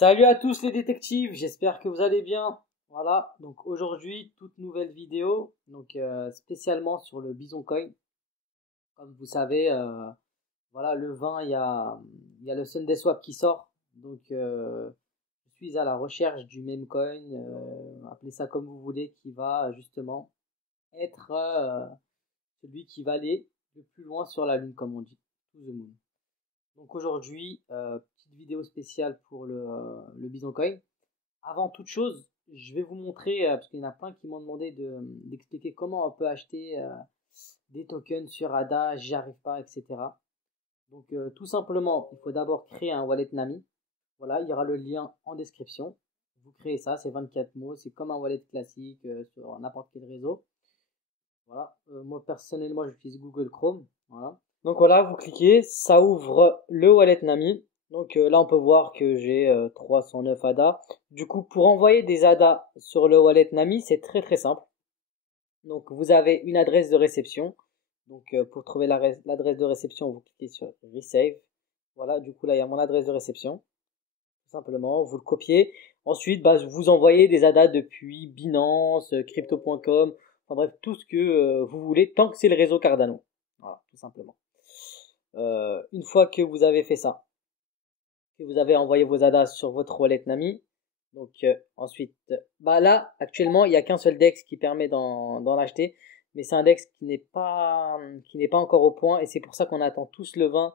Salut à tous les détectives, j'espère que vous allez bien. Voilà, donc aujourd'hui, toute nouvelle vidéo, donc spécialement sur le Bison Coin. Comme vous savez, voilà, le 20, il y a le Sunday Swap qui sort. Donc je suis à la recherche du meme coin, appelez ça comme vous voulez, qui va justement être celui qui va aller le plus loin sur la lune, comme on dit, to the moon. Donc aujourd'hui, petite vidéo spéciale pour le Bison Coin. Avant toute chose, je vais vous montrer, parce qu'il y en a plein qui m'ont demandé d'expliquer comment on peut acheter des tokens sur ADA, j'y arrive pas, etc. Donc tout simplement, il faut d'abord créer un wallet Nami. Voilà, il y aura le lien en description. Vous créez ça, c'est 24 mots, c'est comme un wallet classique sur n'importe quel réseau. Voilà, moi personnellement j'utilise Google Chrome. Voilà. Donc voilà, vous cliquez, ça ouvre le wallet Nami. Donc là on peut voir que j'ai 309 ADA. Du coup pour envoyer des ADA sur le wallet Nami c'est très simple. Donc vous avez une adresse de réception. Donc pour trouver l'adresse de réception vous cliquez sur Resave. Voilà, du coup là il y a mon adresse de réception. Tout simplement, vous le copiez. Ensuite vous envoyez des ADA depuis Binance, crypto.com. Enfin bref, tout ce que vous voulez tant que c'est le réseau Cardano. Voilà, tout simplement. Une fois que vous avez fait ça, que vous avez envoyé vos ADA sur votre wallet Nami, donc ensuite, là actuellement il n'y a qu'un seul DEX qui permet d'en acheter, mais c'est un DEX qui n'est pas encore au point et c'est pour ça qu'on attend tous le 20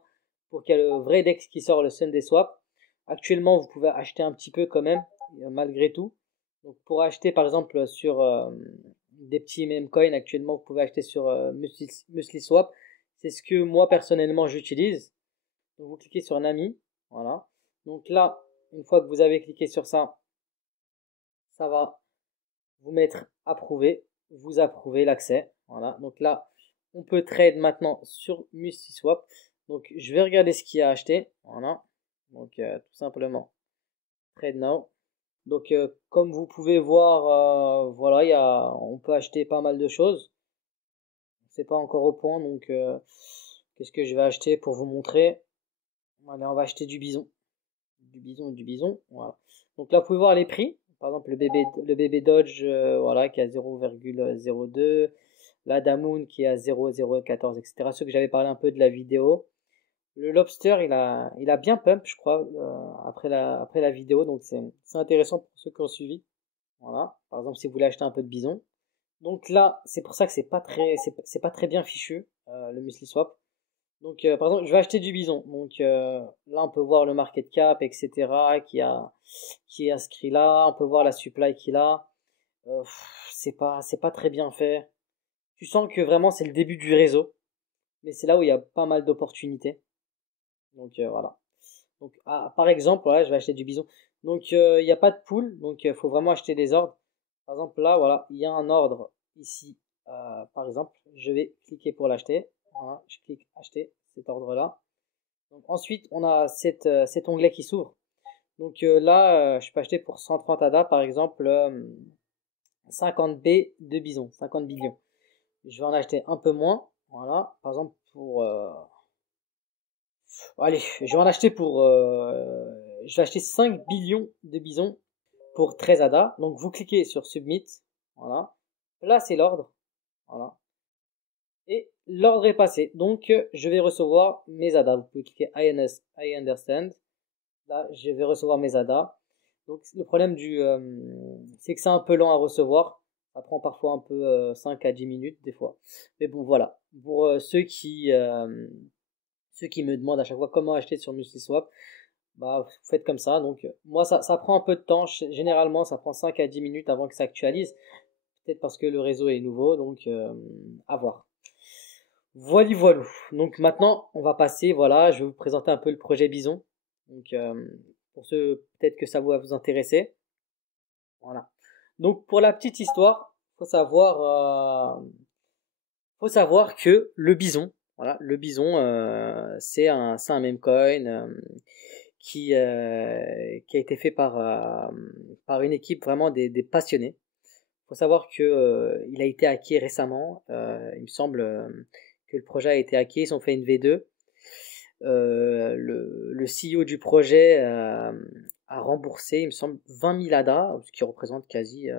pour qu'il y ait le vrai DEX qui sort, le Sunday Swap. Actuellement vous pouvez acheter un petit peu quand même malgré tout. Donc pour acheter par exemple sur des petits meme coins actuellement vous pouvez acheter sur Musli Swap. C'est ce que moi personnellement j'utilise. Donc vous cliquez sur Nami, voilà. Donc là, une fois que vous avez cliqué sur ça, ça va vous mettre approuvé, vous approuvez l'accès, voilà. Donc là, on peut trade maintenant sur MusiSwap. Donc je vais regarder ce qu'il y a acheté, voilà. Donc tout simplement trade now. Donc comme vous pouvez voir, voilà, on peut acheter pas mal de choses. C'est pas encore au point, donc qu'est-ce que je vais acheter pour vous montrer? Allez, on va acheter du bison. Du bison, voilà. Donc là, vous pouvez voir les prix. Par exemple, le bébé Dodge, voilà, qui est à 0,02. La Damoon qui est à 0,014, etc. Ceux que j'avais parlé un peu de la vidéo. Le Lobster, il a bien pump, je crois, après la vidéo. Donc c'est intéressant pour ceux qui ont suivi. Voilà. Par exemple, si vous voulez acheter un peu de bison. Donc là, c'est pour ça que c'est pas très bien fichu, le Muesli Swap. Donc, par exemple, je vais acheter du bison. Donc, là, on peut voir le market cap, etc., qui est inscrit là. On peut voir la supply qu'il a. C'est pas très bien fait. Tu sens que vraiment, c'est le début du réseau. Mais c'est là où il y a pas mal d'opportunités. Donc, voilà. Donc, par exemple, voilà, je vais acheter du bison. Donc, il n'y a pas de pool. Donc, il faut vraiment acheter des ordres. Par exemple, là, voilà, il y a un ordre ici. Par exemple, je vais cliquer pour l'acheter. Voilà, je clique acheter cet ordre-là. Donc, ensuite, on a cet onglet qui s'ouvre. Donc là, je peux acheter pour 130 ADA, par exemple, 50 B de bison, 50 billions. Je vais en acheter un peu moins. Voilà, par exemple, allez, je vais en acheter je vais acheter 5 billions de bison pour 13 ADA. Donc vous cliquez sur Submit. Voilà. Là, c'est l'ordre. Voilà. Et l'ordre est passé. Donc je vais recevoir mes ADA. Vous pouvez cliquer I understand. Là, je vais recevoir mes ADA. Donc le problème c'est que c'est un peu lent à recevoir. Ça prend parfois un peu 5 à 10 minutes des fois. Mais bon, voilà. Pour ceux qui me demandent à chaque fois comment acheter sur MusliSwap, bah vous faites comme ça. Donc moi ça prend un peu de temps. Généralement ça prend 5 à 10 minutes avant que ça actualise. Peut-être parce que le réseau est nouveau, donc à voir. Voilà. Donc maintenant on va passer, voilà, je vais vous présenter un peu le projet Bison. Donc pour ceux peut-être que ça va vous intéresser. Voilà. Donc pour la petite histoire, faut savoir que le bison, voilà, le bison, c'est un meme coin qui a été fait par une équipe vraiment des passionnés. Faut savoir que il a été hacké récemment. Il me semble que le projet a été hacké. Ils ont fait une V2. Le CEO du projet a remboursé, il me semble, 20 000 ADA, ce qui représente quasi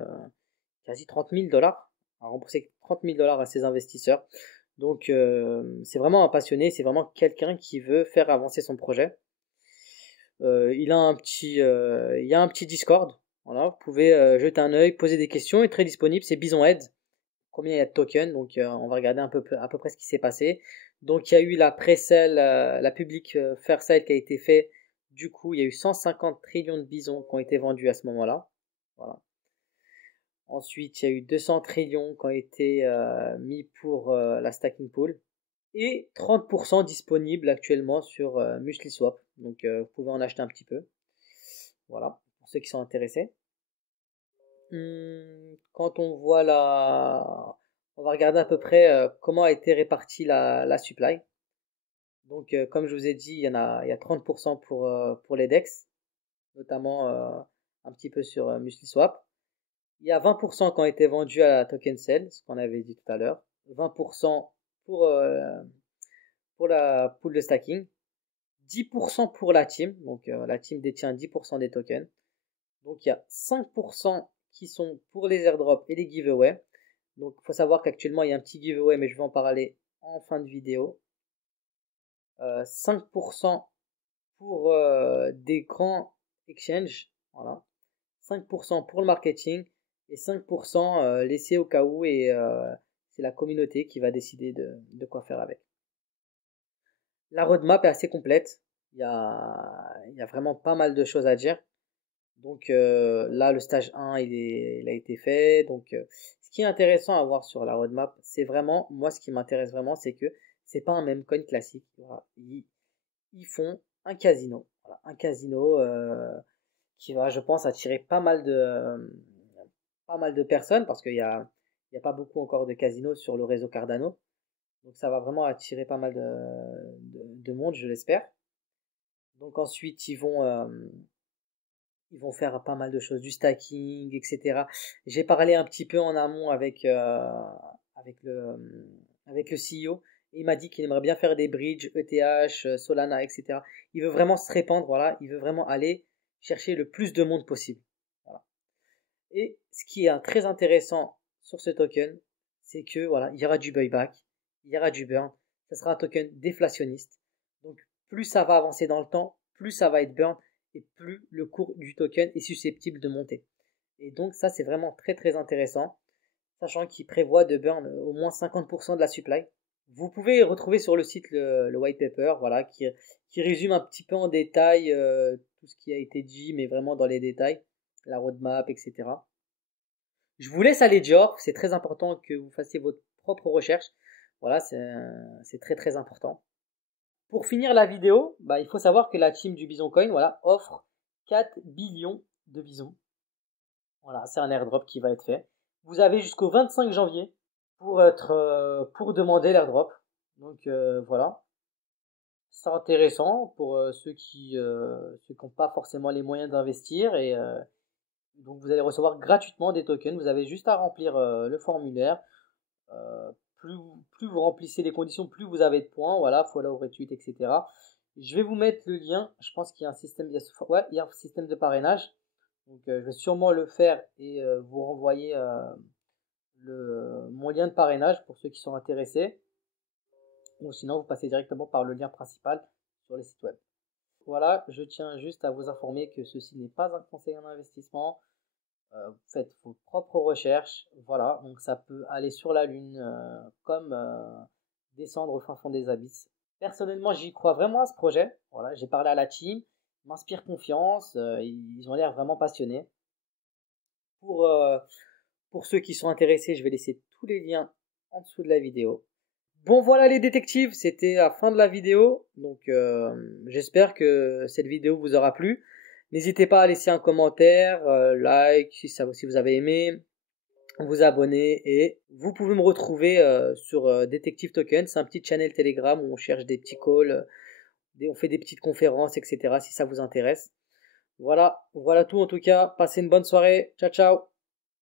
30 000 dollars, a remboursé 30 000 dollars à ses investisseurs. Donc c'est vraiment un passionné, c'est vraiment quelqu'un qui veut faire avancer son projet. Il y a un petit Discord. Voilà, vous pouvez jeter un œil, poser des questions, il est très disponible, c'est Bisonhead. Combien il y a de tokens, donc on va regarder à peu près ce qui s'est passé. Donc il y a eu la pré-sale, la public fair sale qui a été fait. Du coup, il y a eu 150 trillions de bisons qui ont été vendus à ce moment-là. Voilà. Ensuite, il y a eu 200 trillions qui ont été mis pour la stacking pool. Et 30% disponible actuellement sur MusliSwap. Donc vous pouvez en acheter un petit peu. Voilà, pour ceux qui sont intéressés. Quand on voit on va regarder à peu près comment a été répartie la supply. Donc comme je vous ai dit, il y a 30% pour les DEX, notamment un petit peu sur MusliSwap. Il y a 20% qui ont été vendus à la token sale, ce qu'on avait dit tout à l'heure. 20% pour la pool de stacking. 10% pour la team, donc la team détient 10% des tokens. Donc il y a 5% qui sont pour les airdrops et les giveaways. Donc il faut savoir qu'actuellement il y a un petit giveaway, mais je vais en parler en fin de vidéo. 5% pour des grands exchanges, voilà. 5% pour le marketing et 5% laissé au cas où, et c'est la communauté qui va décider de quoi faire avec. La roadmap est assez complète, il y a vraiment pas mal de choses à dire. Donc là, le stage 1, il a été fait. Donc ce qui est intéressant à voir sur la roadmap, c'est vraiment, moi ce qui m'intéresse vraiment, c'est que c'est pas un meme coin classique. Voilà. Ils font un casino. Voilà. Un casino qui va, je pense, attirer pas mal de personnes, parce qu'il y a pas beaucoup encore de casinos sur le réseau Cardano. Donc ça va vraiment attirer pas mal de monde, je l'espère. Donc ensuite, ils vont faire pas mal de choses, du stacking, etc. J'ai parlé un petit peu en amont avec le CEO. Et il m'a dit qu'il aimerait bien faire des bridges, ETH, Solana, etc. Il veut vraiment se répandre, voilà. Il veut vraiment aller chercher le plus de monde possible. Voilà. Et ce qui est très intéressant sur ce token, c'est que voilà, il y aura du buyback, il y aura du burn. Ce sera un token déflationniste. Donc plus ça va avancer dans le temps, plus ça va être burn et plus le cours du token est susceptible de monter. Et donc ça, c'est vraiment très très intéressant, sachant qu'il prévoit de burn au moins 50% de la supply. Vous pouvez retrouver sur le site le white paper, voilà, qui résume un petit peu en détail tout ce qui a été dit, mais vraiment dans les détails, la roadmap, etc. Je vous laisse aller Dior, c'est très important que vous fassiez votre propre recherche. Voilà, c'est très très important. Pour finir la vidéo, il faut savoir que la team du Bison Coin, voilà, offre 4 billions de bisons. Voilà, c'est un airdrop qui va être fait. Vous avez jusqu'au 25 janvier pour demander l'airdrop. Donc voilà, c'est intéressant pour ceux qui n'ont pas forcément les moyens d'investir, et donc vous allez recevoir gratuitement des tokens. Vous avez juste à remplir le formulaire. Plus vous remplissez les conditions, plus vous avez de points. Voilà, follow, retweet, etc. Je vais vous mettre le lien. Je pense qu'il y a un système, il y a un système de parrainage. Donc je vais sûrement le faire et vous renvoyer mon lien de parrainage pour ceux qui sont intéressés. Ou sinon, vous passez directement par le lien principal sur les sites web. Voilà, je tiens juste à vous informer que ceci n'est pas un conseil en investissement. Vous faites vos propres recherches. Voilà, donc ça peut aller sur la lune comme descendre au fin fond des abysses. Personnellement, j'y crois vraiment à ce projet. Voilà, j'ai parlé à la team, m'inspire confiance. Ils ont l'air vraiment passionnés. Pour ceux qui sont intéressés, je vais laisser tous les liens en dessous de la vidéo. Bon voilà les détectives, c'était la fin de la vidéo. Donc j'espère que cette vidéo vous aura plu. N'hésitez pas à laisser un commentaire, like si vous avez aimé, vous abonner, et vous pouvez me retrouver sur Detective Token. C'est un petit channel Telegram où on cherche des petits calls, on fait des petites conférences, etc. si ça vous intéresse. Voilà tout en tout cas. Passez une bonne soirée. Ciao ciao.